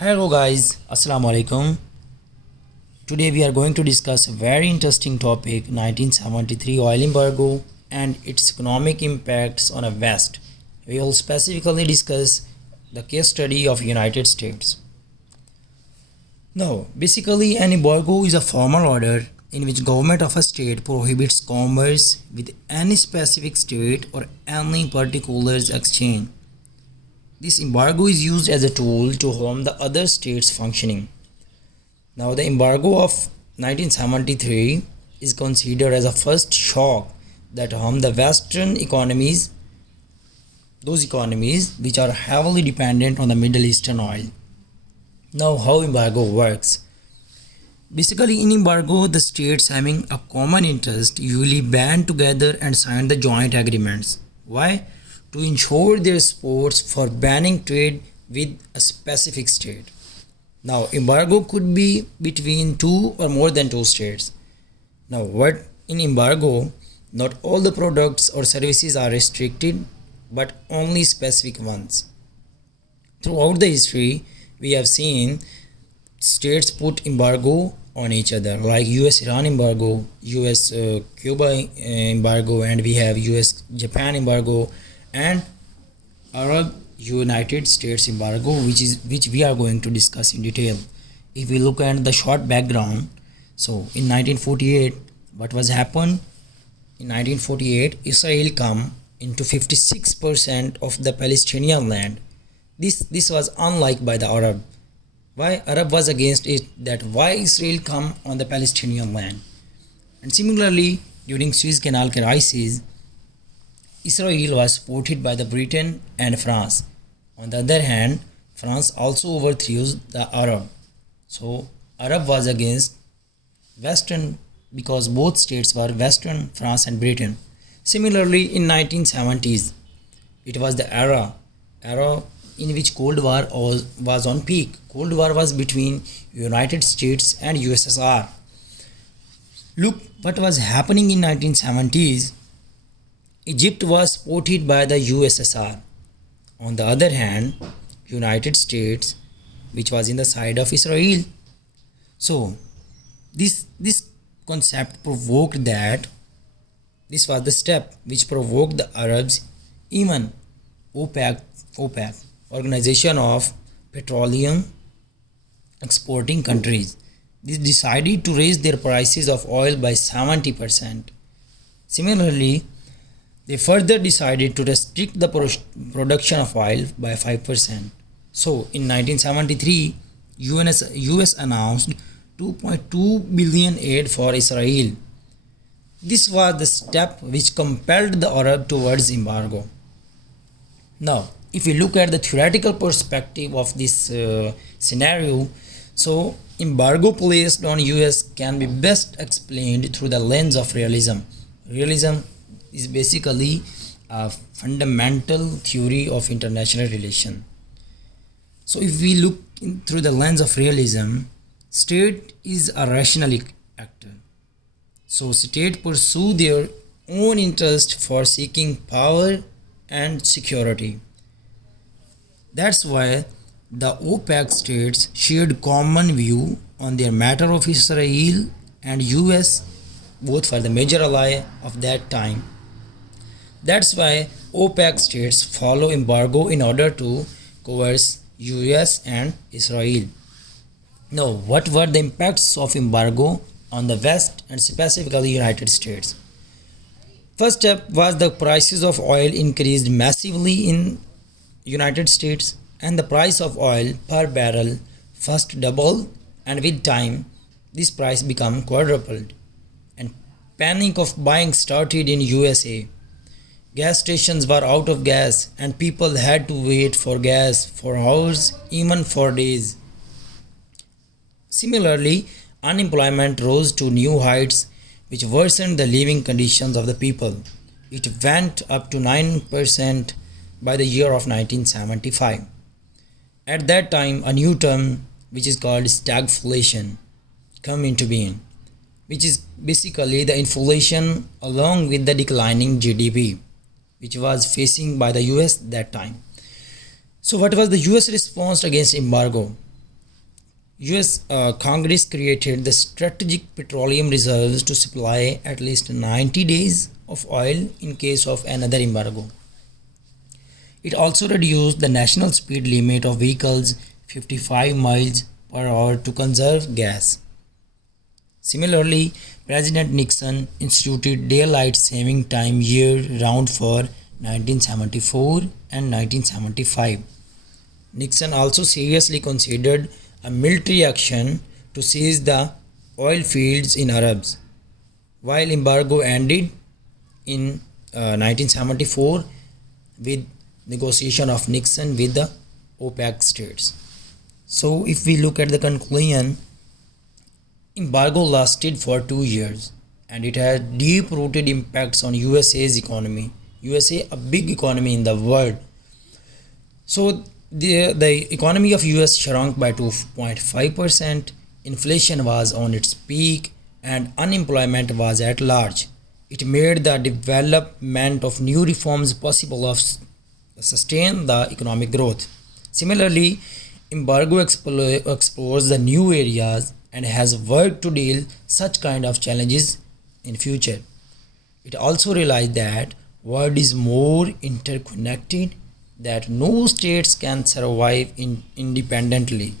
Hello guys, Assalamu alaikum. Today we are going to discuss a very interesting topic 1973 oil embargo and its economic impacts on the West. We will specifically discuss the case study of United States. Now, basically an embargo is a formal order in which government of a state prohibits commerce with any specific state or any particular exchange. This embargo is used as a tool to harm the other states' functioning. Now, the embargo of 1973 is considered as a first shock that harmed the Western economies, those economies which are heavily dependent on the Middle Eastern oil. Now, how embargo works? Basically, in embargo, the states having a common interest usually band together and sign the joint agreements. Why? To ensure their supports for banning trade with a specific state. Now, embargo could be between two or more than two states. Now, what in embargo, not all the products or services are restricted, but only specific ones. Throughout the history, we have seen states put embargo on each other, like US Iran embargo, US Cuba embargo, and we have US Japan embargo and Arab United States embargo, which we are going to discuss in detail. If we look at the short background, so in 1948, what was happened? In 1948, Israel come into 56% of the Palestinian land. This was unlike by the Arab. Why Arab was against it? That why Israel come on the Palestinian land? And similarly, during Suez Canal crisis, Israel was supported by the Britain and France. On the other hand, France also overthrew the Arab. So Arab was against Western because both states were Western, France and Britain. Similarly, in 1970s, it was the era in which Cold War was on peak. Cold War was between United States and USSR. Look what was happening in 1970s. Egypt was supported by the USSR. On the other hand, United States, which was in the side of Israel. So this concept provoked that this was the step which provoked the Arabs, even OPEC, Organization of Petroleum Exporting Countries. They decided to raise their prices of oil by 70%. Similarly, they further decided to restrict the production of oil by 5%. So, in 1973, US announced 2.2 billion aid for Israel. This was the step which compelled the Arab towards embargo. Now, if we look at the theoretical perspective of this scenario, so embargo placed on US can be best explained through the lens of realism. Realism is basically a fundamental theory of international relation. So if we look through the lens of realism, state is a rational actor. So state pursue their own interest for seeking power and security. That's why the OPEC states shared common view on their matter of Israel and US, both were the major ally of that time. That's why OPEC states follow embargo in order to coerce US and Israel. Now, what were the impacts of embargo on the West and specifically United States? First step was the prices of oil increased massively in United States, and the price of oil per barrel first doubled, and with time this price became quadrupled. And panic of buying started in USA. Gas stations were out of gas and people had to wait for gas for hours, even for days. Similarly, unemployment rose to new heights which worsened the living conditions of the people. It went up to 9% by the year of 1975. At that time, a new term which is called stagflation come into being, which is basically the inflation along with the declining GDP, which was facing by the US that time. So what was the US response against embargo? US Congress created the strategic petroleum reserves to supply at least 90 days of oil in case of another embargo. It also reduced the national speed limit of vehicles 55 miles per hour to conserve gas. Similarly, President Nixon instituted daylight saving time year round for 1974 and 1975. Nixon also seriously considered a military action to seize the oil fields in Arabs. While embargo ended in 1974 with negotiation of Nixon with the OPEC states. So if we look at the conclusion, embargo lasted for 2 years and it had deep rooted impacts on USA's economy. USA, a big economy in the world. So the economy of US shrunk by 2.5%, inflation was on its peak and unemployment was at large. It made the development of new reforms possible of sustain the economic growth. Similarly, embargo explores the new areas and has worked to deal such kind of challenges in future. It also realized that world is more interconnected, that no states can survive independently.